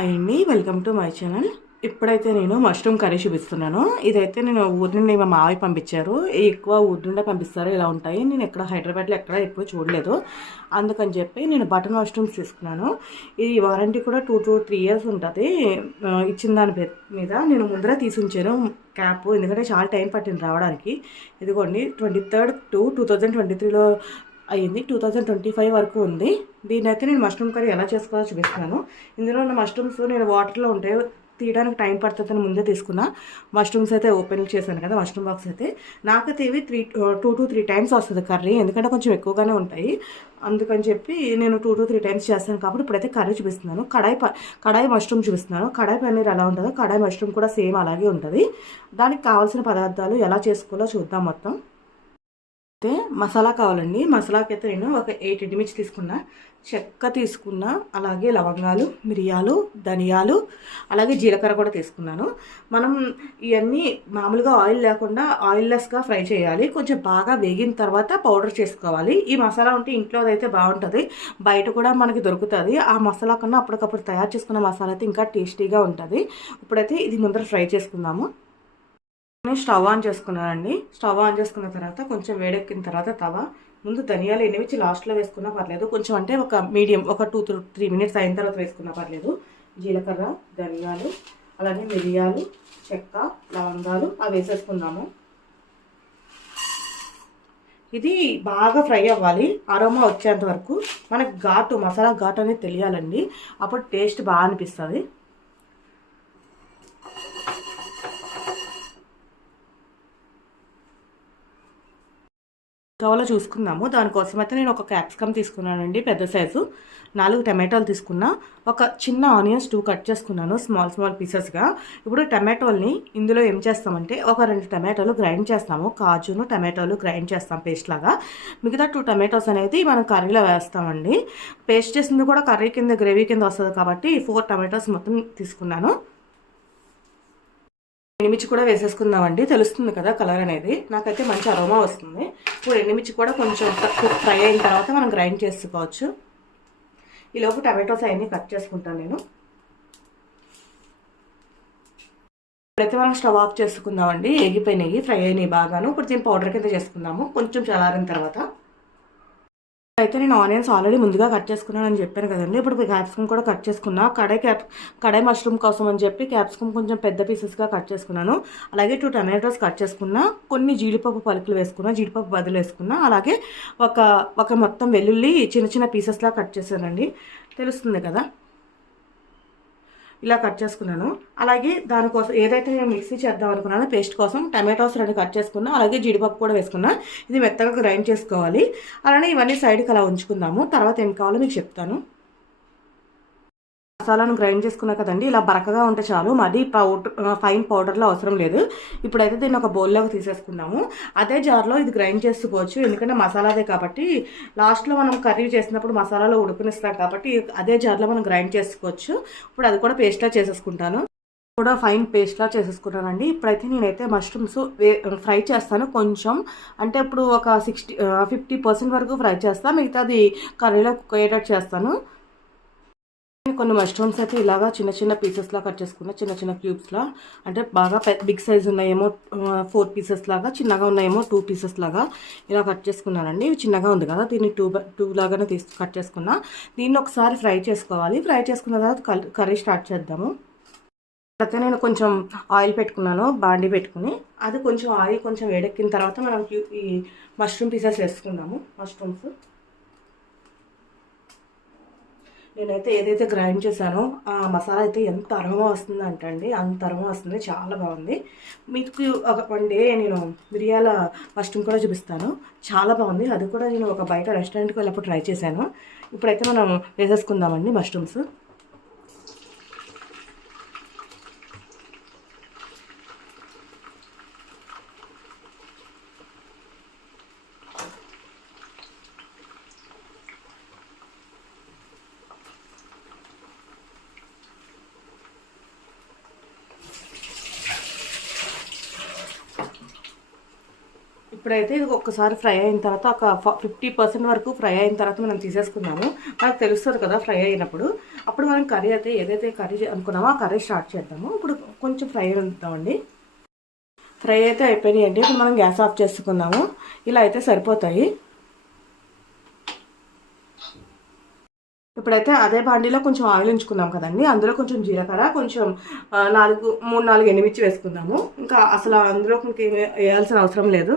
అండి, welcome to my channel. ఇప్పుడైతే నేను మష్రూమ్ కర్రీ చూపిస్తున్నాను. ఇదైతే నేను ఊరి నుండి మా మావి పంపించారు. ఎక్కువ ఊరి నుండే పంపిస్తారు. ఇలా ఉంటాయి. నేను ఎక్కడ హైదరాబాద్లో ఎక్కడ ఎప్పుడు చూడలేదు. అందుకని చెప్పి నేను బటన్ మష్రూమ్స్ తీసుకున్నాను. ఈ వారంటీ కూడా 2 to 3 years ఉంటుంది. ఇచ్చిన దాని మీద నేను ముందర తీసుంచాను క్యాప్, ఎందుకంటే చాలా టైం పట్టింది రావడానికి. ఇదిగోండి 23rd to 2023లో అయ్యింది. 2025 వరకు ఉంది. దీని అయితే నేను మష్రూమ్ కర్రీ ఎలా చేసుకోవాలో చూపిస్తున్నాను. ఇందులో ఉన్న మష్రూమ్స్ నేను వాటర్లో ఉంటాయి, తీయడానికి టైం పడుతుందని ముందే తీసుకున్నా. మష్రూమ్స్ అయితే ఓపెన్ చేశాను కదా, మష్రూమ్ బాక్స్ అయితే నాకైతే ఇవి 2 to 3 times వస్తుంది కర్రీ, ఎందుకంటే కొంచెం ఎక్కువగానే ఉంటాయి. అందుకని చెప్పి నేను 2 to 3 times చేస్తాను. కాబట్టి ఇప్పుడైతే కర్రీ చూపిస్తున్నాను. కడాయి మష్రూమ్ చూపిస్తున్నాను. కడాయి పన్నీర్ ఎలా ఉంటుందో కడాయి మష్రూమ్ కూడా సేమ్ అలాగే ఉంటుంది. దానికి కావాల్సిన పదార్థాలు ఎలా చేసుకోవాలో చూద్దాం మొత్తం. అయితే మసాలా కావాలండి. మసాలాకి అయితే నేను ఒక 8 ఎండుమిర్చి తీసుకున్నా, చెక్క తీసుకున్నా, అలాగే లవంగాలు, మిరియాలు, ధనియాలు, అలాగే జీలకర్ర కూడా తీసుకున్నాను. మనం ఇవన్నీ మామూలుగా ఆయిల్ లేకుండా ఆయిల్లెస్గా ఫ్రై చేయాలి. కొంచెం బాగా వేగిన తర్వాత పౌడర్ చేసుకోవాలి. ఈ మసాలా ఉంటే ఇంట్లో అయితే బాగుంటుంది, బయట కూడా మనకి దొరుకుతుంది. ఆ మసాలా కన్నా అప్పటికప్పుడు తయారు చేసుకున్న మసాలా అయితే ఇంకా టేస్టీగా ఉంటుంది. ఇప్పుడైతే ఇది ముందర ఫ్రై చేసుకుందాము. నేను స్టవ్ ఆన్ చేసుకున్నానండి. స్టవ్ ఆన్ చేసుకున్న తర్వాత కొంచెం వేడెక్కిన తర్వాత ముందు ధనియాలు ఎండుమిర్చి లాస్ట్లో వేసుకున్నా పర్లేదు, కొంచెం అంటే ఒక మీడియం ఒక 2 to 3 minutes అయిన తర్వాత వేసుకున్నా పర్లేదు. జీలకర్ర, ధనియాలు, అలాగే మిరియాలు, చెక్క, లవంగాలు అవి వేసేసుకున్నాము. ఇది బాగా ఫ్రై అవ్వాలి, అరోమా వచ్చేంత వరకు. మనకు మసాలా ఘాటు అనేది తెలియాలండి, అప్పుడు టేస్ట్ బాగా అనిపిస్తుంది. కావాలో చూసుకుందాము. దానికోసం అయితే నేను ఒక క్యాప్సికమ్ తీసుకున్నానండి, పెద్ద సైజు. 4 టమాటాలు తీసుకున్నా. ఒక చిన్న ఆనియన్స్ 2 కట్ చేసుకున్నాను స్మాల్ పీసెస్గా. ఇప్పుడు టమాటోల్ని ఇందులో ఏం చేస్తామంటే ఒక 2 టమాటోలు గ్రైండ్ చేస్తాము. కాజును టమాటోలు గ్రైండ్ చేస్తాం పేస్ట్ లాగా. మిగతా 2 టమాటోస్ అనేది మనం కర్రీలో వేస్తామండి. పేస్ట్ చేసింది కూడా కర్రీ కింద గ్రేవీ కింద వస్తుంది కాబట్టి 4 టమాటోస్ మొత్తం తీసుకున్నాను. ఎండుమిర్చి కూడా వేసేసుకుందామండి, తెలుస్తుంది కదా కలర్ అనేది, నాకైతే మంచి అరోమా వస్తుంది. ఇప్పుడు ఎండుమిర్చి కూడా కొంచెం ఫ్రై అయిన తర్వాత మనం గ్రైండ్ చేసుకోవచ్చు. ఈలోపు టమాటోస్ అవన్నీ కట్ చేసుకుంటాను నేను. ఇప్పుడైతే మనం స్టవ్ ఆఫ్ చేసుకుందామండి. ఎగిపోయినాయి, ఫ్రై అయినాయి బాగాను. ఇప్పుడు దీన్ని పౌడర్ కింద చేసుకుందాము కొంచెం చల్లారిన తర్వాత. అయితే నేను ఆనియన్స్ ఆల్రెడీ ముందుగా కట్ చేసుకున్నాను అని చెప్పాను కదండి. ఇప్పుడు క్యాప్సికమ్ కూడా కట్ చేసుకున్నా. కడాయి మష్రూమ్ కోసం అని చెప్పి క్యాప్సికమ్ కొంచెం పెద్ద పీసెస్గా కట్ చేసుకున్నాను. అలాగే 2 టమాటోస్ కట్ చేసుకున్నా. కొన్ని జీడిపప్పు పలుకులు వేసుకున్నా, జీడిపప్పు బదులు వేసుకున్నా. అలాగే ఒక మొత్తం వెల్లుల్లి చిన్న చిన్న పీసెస్లా కట్ చేశానండి, తెలుస్తుంది కదా, ఇలా కట్ చేసుకున్నాను. అలాగే దానికోసం ఏదైతే నేను మిక్సీ చేద్దాం అనుకున్నానో పేస్ట్ కోసం టమాటోస్ 2 కట్ చేసుకున్నా, అలాగే జీడిపప్పు కూడా వేసుకున్నా. ఇది మెత్తగా గ్రైండ్ చేసుకోవాలి. అలానే ఇవన్నీ సైడ్కి అలా ఉంచుకుందాము. తర్వాత ఏం కావాలో మీకు చెప్తాను. మసాలాను గ్రైండ్ చేసుకున్నా కదండి, ఇలా బరకగా ఉంటే చాలు, మరీ ఫైన్ పౌడర్లో అవసరం లేదు. ఇప్పుడైతే దీన్ని ఒక బౌల్లోకి తీసేసుకున్నాము. అదే జార్లో ఇది గ్రైండ్ చేసుకోవచ్చు, ఎందుకంటే మసాలాదే కాబట్టి. లాస్ట్లో మనం కర్రీ చేసినప్పుడు మసాలాలో ఉడుకునిస్తాం కాబట్టి అదే జార్లో మనం గ్రైండ్ చేసుకోవచ్చు. ఇప్పుడు అది కూడా పేస్ట్లా చేసేసుకుంటాను. కూడా ఫైన్ పేస్ట్లా చేసేసుకున్నానండి. ఇప్పుడైతే నేనైతే మష్రూమ్స్ ఫ్రై చేస్తాను కొంచెం, అంటే ఇప్పుడు ఒక 50% వరకు ఫ్రై చేస్తాను, మిగతాది కర్రీలో కుక్ అయ్యేటట్టు చేస్తాను. కొన్ని మష్రూమ్స్ అయితే ఇలాగా చిన్న చిన్న పీసెస్లా కట్ చేసుకున్నా, చిన్న చిన్న క్యూబ్స్లా. అంటే బాగా బిగ్ సైజ్ ఉన్నాయేమో 4 pieces లాగా, చిన్నగా ఉన్నాయేమో 2 pieces లాగా ఇలా కట్ చేసుకున్నానండి. ఇవి చిన్నగా ఉంది కదా, దీన్ని 2 లాగానే కట్ చేసుకున్నా. దీన్ని ఒకసారి ఫ్రై చేసుకోవాలి. ఫ్రై చేసుకున్న తర్వాత కర్రీ స్టార్ట్ చేద్దాము. అయితే నేను కొంచెం ఆయిల్ పెట్టుకున్నాను, బాండీ పెట్టుకుని. అది కొంచెం ఆయిల్ కొంచెం వేడెక్కిన తర్వాత మనం ఈ మష్రూమ్ పీసెస్ వేసుకుందాము. మష్రూమ్స్ నేనైతే ఏదైతే గ్రైండ్ చేశానో ఆ మసాలా అయితే ఎంత అరోమా వస్తుంది అంటండి, అంత అరోమా వస్తుంది, చాలా బాగుంది. మీకు ఒక 1 day నేను మిరియాల మష్రూమ్ కూడా చూపిస్తాను, చాలా బాగుంది. అది కూడా నేను ఒక బయట రెస్టారెంట్కి వెళ్ళినప్పుడు ట్రై చేశాను. ఇప్పుడైతే మనం వేసేసుకుందామండి మష్రూమ్స్. ఇప్పుడైతే ఇది ఒక్కసారి ఫ్రై అయిన తర్వాత ఒక 50% వరకు ఫ్రై అయిన తర్వాత మనం తీసేసుకున్నాము. మనకు తెలుస్తుంది కదా ఫ్రై అయినప్పుడు. అప్పుడు మనం కర్రీ అయితే ఏదైతే కర్రీ అనుకున్నామో ఆ కర్రీ స్టార్ట్ చేద్దాము. ఇప్పుడు కొంచెం ఫ్రై ఉందామండి. ఫ్రై అయితే అయిపోయినాయండి. ఇప్పుడు మనం గ్యాస్ ఆఫ్ చేసుకున్నాము. ఇలా అయితే సరిపోతాయి. ఇప్పుడైతే అదే బాండీలో కొంచెం ఆయిల్ ఉంచుకున్నాం కదండి, అందులో కొంచెం జీలకర్ర, కొంచెం 3-4 ఎండుమిర్చి వేసుకుందాము. ఇంకా అసలు అందులో ఇంకేం వేయాల్సిన అవసరం లేదు.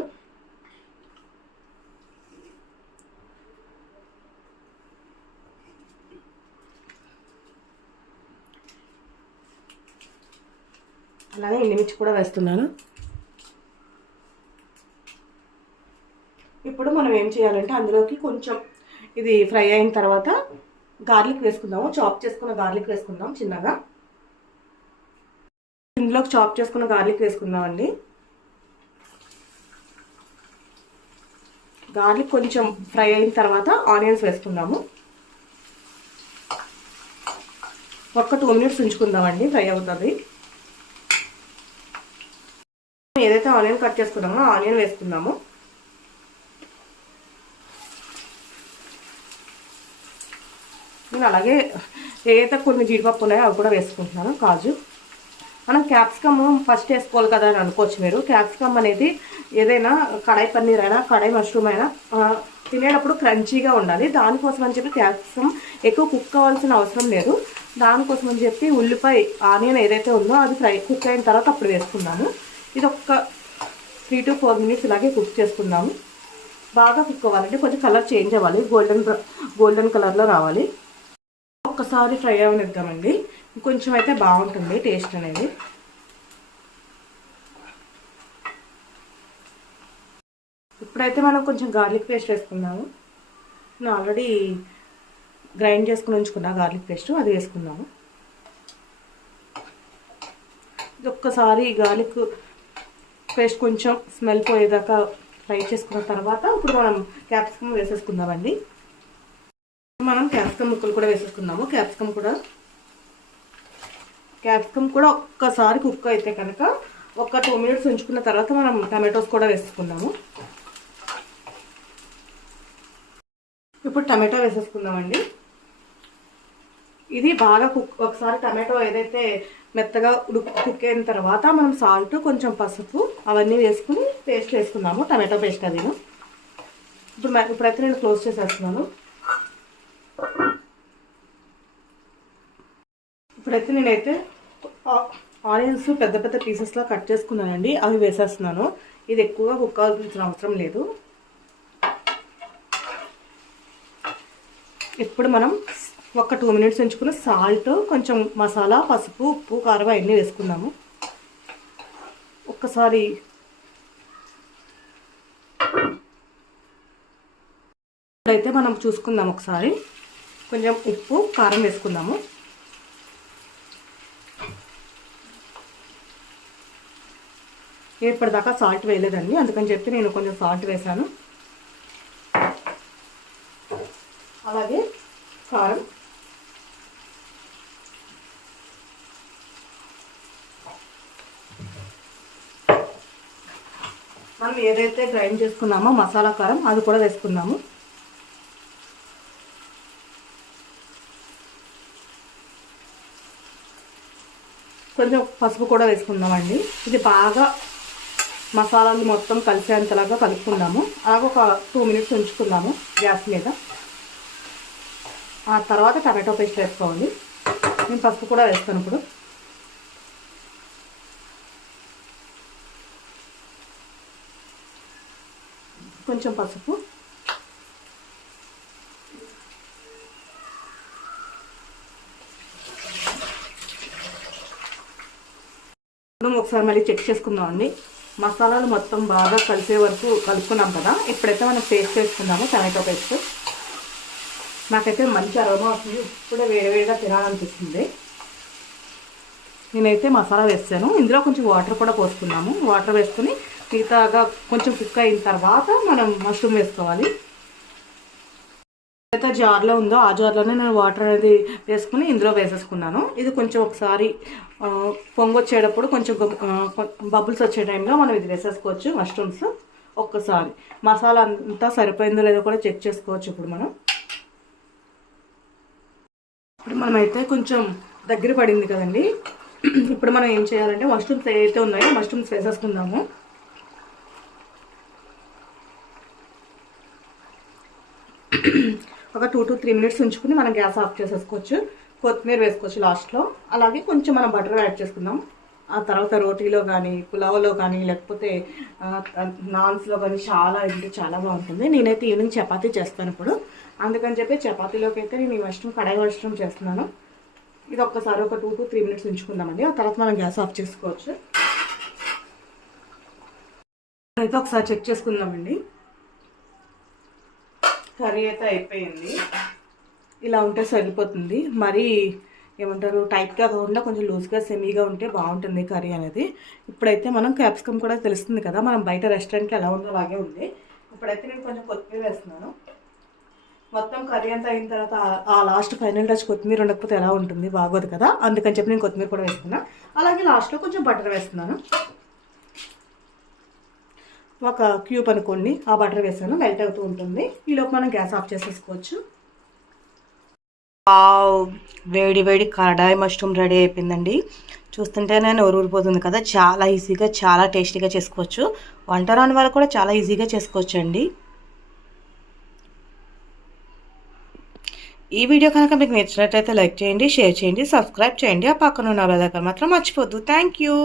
అలాగే ఎండుమిర్చి కూడా వేస్తున్నాను. ఇప్పుడు మనం ఏం చేయాలంటే అందులోకి కొంచెం ఇది ఫ్రై అయిన తర్వాత గార్లిక్ వేసుకుందాము. చాప్ చేసుకున్న గార్లిక్ వేసుకుందాం చిన్నగా. ఇందులోకి చాప్ చేసుకున్న గార్లిక్ వేసుకుందామండి. గార్లిక్ కొంచెం ఫ్రై అయిన తర్వాత ఆనియన్స్ వేసుకుందాము. ఒక 2 మినిట్స్ ఉంచుకుందామండి, ఫ్రై అవుతుంది. ఏదైతే ఆనియన్ కట్ చేసుకున్నామో ఆనియన్ వేసుకుందాము. నేను అలాగే ఏదైతే కొన్ని జీడిపప్పు ఉన్నాయో అవి కూడా వేసుకుంటున్నాను, కాజు. మనం క్యాప్సికమ్ ఫస్ట్ వేసుకోవాలి కదా అని అనుకోవచ్చు మీరు. క్యాప్సికమ్ అనేది ఏదైనా కడాయి పన్నీర్ అయినా కడాయి మష్రూమ్ అయినా తినేటప్పుడు క్రంచీగా ఉండాలి. దానికోసం అని చెప్పి క్యాప్సికమ్ ఎక్కువ కుక్ కావాల్సిన అవసరం లేదు. దానికోసం అని చెప్పి ఉల్లిపాయ ఆనియన్ ఏదైతే ఉందో అది కుక్ అయిన తర్వాత అప్పుడు వేసుకుందాము. ఇది ఒక 3 to 4 మినిట్స్ ఇలాగే కుక్ చేసుకుందాము. బాగా కుక్ అవ్వాలంటే కొంచెం కలర్ చేంజ్ అవ్వాలి, గోల్డెన్ కలర్లో రావాలి. ఒక్కసారి ఫ్రై అవనిద్దామండి. కొంచెం అయితే బాగుంటుంది టేస్ట్ అనేది. ఇప్పుడైతే మనం కొంచెం గార్లిక్ పేస్ట్ వేసుకుందాము. నేను ఆల్రెడీ గ్రైండ్ చేసుకుని ఉంచుకున్నా గార్లిక్ పేస్ట్, అది వేసుకుందాము. ఇది ఒక్కసారి గార్లిక్ పేస్ట్ కొంచెం స్మెల్ పోయేదాకా ఫ్రై చేసుకున్న తర్వాత ఇప్పుడు మనం క్యాప్సికమ్ వేసేసుకుందామండి. మనం క్యాప్సికమ్ ముక్కలు కూడా వేసేసుకుందాము. క్యాప్సికమ్ కూడా ఒక్కసారి కుక్ అయితే కనుక ఒక 2 మినిట్స్ ఉంచుకున్న తర్వాత మనం టమాటోస్ కూడా వేసుకుందాము. ఇప్పుడు టమాటో వేసేసుకుందామండి. ఇది బాగా ఒకసారి టమాటో ఏదైతే మెత్తగా కుక్ అయిన తర్వాత మనం సాల్ట్, కొంచెం పసుపు అవన్నీ వేసుకుని పేస్ట్ వేసుకుందాము. టమాటో పేస్ట్ అది. ఇప్పుడైతే నేను క్లోజ్ చేసేస్తున్నాను. ఇప్పుడైతే నేనైతే ఆనియన్స్ పెద్ద పెద్ద పీసెస్లో కట్ చేసుకున్నానండి, అవి వేసేస్తున్నాను. ఇది ఎక్కువగా కుక్ అవ్వాల్సిన అవసరం లేదు. ఇప్పుడు మనం ఒక 2 మినిట్స్ ఉంచుకుని సాల్ట్, కొంచెం మసాలా, పసుపు, ఉప్పు, కారం అవన్నీ వేసుకుందాము. ఒక్కసారి ఇప్పుడైతే మనం చూసుకుందాం. ఒకసారి కొంచెం ఉప్పు, కారం వేసుకుందాము. ఇప్పటిదాకా సాల్ట్ వేయలేదండి, అందుకని చెప్పి నేను కొంచెం సాల్ట్ వేసాను. అలాగే కారం, మనం ఏదైతే గ్రైండ్ చేసుకున్నామో మసాలా కారం అది కూడా వేసుకుందాము. కొంచెం పసుపు కూడా వేసుకుందామండి. ఇది బాగా మసాలాలు మొత్తం కలిసేంతలాగా కలుపుకుందాము. అలాగే ఒక 2 మినిట్స్ ఉంచుకుందాము గ్యాస్ మీద. ఆ తర్వాత టమాటో పేస్ట్ వేసుకోవాలి. నేను పసుపు కూడా వేస్తాను. ఇప్పుడు కొంచెం పసుపు, ఒకసారి మళ్ళీ చెక్ చేసుకుందామండి. మసాలాలు మొత్తం బాగా కలిసే వరకు కలుపుకున్నాం కదా. ఇప్పుడైతే మనం పేస్ట్ వేసుకుందాము, టమాటో పేస్ట్. నాకైతే మంచి అరోమా వస్తుంది, ఇప్పుడే వేడివేడిగా తినాలనిపిస్తుంది. నేనైతే మసాలా వేస్తాను. ఇందులో కొంచెం వాటర్ కూడా పోసుకున్నాము. వాటర్ వేసుకుని మిగతాగా కొంచెం కుక్ అయిన తర్వాత మనం మష్రూమ్ వేసుకోవాలి. అయితే జార్లో ఉందో ఆ జార్లోనే నేను వాటర్ అనేది వేసుకుని ఇందులో వేసేసుకున్నాను. ఇది కొంచెం ఒకసారి పొంగొచ్చేటప్పుడు కొంచెం బబుల్స్ వచ్చే టైంలో మనం ఇది వేసేసుకోవచ్చు మష్రూమ్స్. ఒక్కసారి మసాలా అంతా సరిపోయిందో లేదో కూడా చెక్ చేసుకోవచ్చు. ఇప్పుడు మనమైతే కొంచెం దగ్గర పడింది కదండి. ఇప్పుడు మనం ఏం చేయాలంటే మష్రూమ్స్ ఏవైతే ఉన్నాయో మష్రూమ్స్ వేసేసుకుందాము. ఒక 2 to 3 minutes ఉంచుకుని మనం గ్యాస్ ఆఫ్ చేసేసుకోవచ్చు. కొత్తిమీర వేసుకోవచ్చు లాస్ట్లో. అలాగే కొంచెం మనం బటర్ యాడ్ చేసుకుందాం. ఆ తర్వాత రోటీలో కానీ పులావ్లో కానీ లేకపోతే నాన్స్లో కానీ చాలా బాగుంటుంది. నేనైతే ఈవినింగ్ చపాతీ చేస్తాను ఇప్పుడు, అందుకని చెప్పి చపాతీలోకి అయితే నేను ఈ మష్రూమ్ కడాయి మష్రూమ్ చేస్తున్నాను. ఇది ఒక్కసారి ఒక 2 to 3 minutes ఉంచుకుందామండి. ఆ తర్వాత మనం గ్యాస్ ఆఫ్ చేసుకోవచ్చు. అయితే ఒకసారి చెక్ చేసుకుందామండి. కర్రీ అయితే అయిపోయింది. ఇలా ఉంటే సరిపోతుంది. మరీ ఏమంటారు టైట్గా కాకుండా కొంచెం లూజ్గా సెమీగా ఉంటే బాగుంటుంది కర్రీ అనేది. ఇప్పుడైతే మనం క్యాప్సికమ్ కూడా తెలుస్తుంది కదా, మనం బయట రెస్టారెంట్లో ఎలా ఉందో అలాగే ఉంది. ఇప్పుడైతే నేను కొంచెం కొత్తిమీర వేస్తున్నాను. మొత్తం కర్రీ అంతా అయిన తర్వాత ఆ లాస్ట్ ఫైనల్ టచ్ కొత్తిమీర ఉండకపోతే ఎలా ఉంటుంది, బాగోదు కదా, అందుకని చెప్పి నేను కొత్తిమీర కూడా వేస్తున్నాను. అలాగే లాస్ట్లో కొంచెం బటర్ వేస్తున్నాను. ఒక క్యూబ్ అనుకోండి, ఆ బటర్ వేసాను, మెల్ట్ అవుతూ ఉంటుంది. ఈలోపు మనం గ్యాస్ ఆఫ్ చేసేసుకోవచ్చు. వేడి వేడి కడాయి మష్రూమ్ రెడీ అయిపోయిందండి. చూస్తుంటేనే ఊరిపోతుంది కదా. చాలా ఈజీగా చాలా టేస్టీగా చేసుకోవచ్చు. వంట రాని వాళ్ళు కూడా చాలా ఈజీగా చేసుకోవచ్చు అండి. ఈ వీడియో కనుక మీకు నచ్చినట్లయితే లైక్ చేయండి, షేర్ చేయండి, సబ్స్క్రైబ్ చేయండి. ఆ పక్కన ఉన్న బెల్ ఐకాన్ మాత్రం మర్చిపోద్దు. Thank you.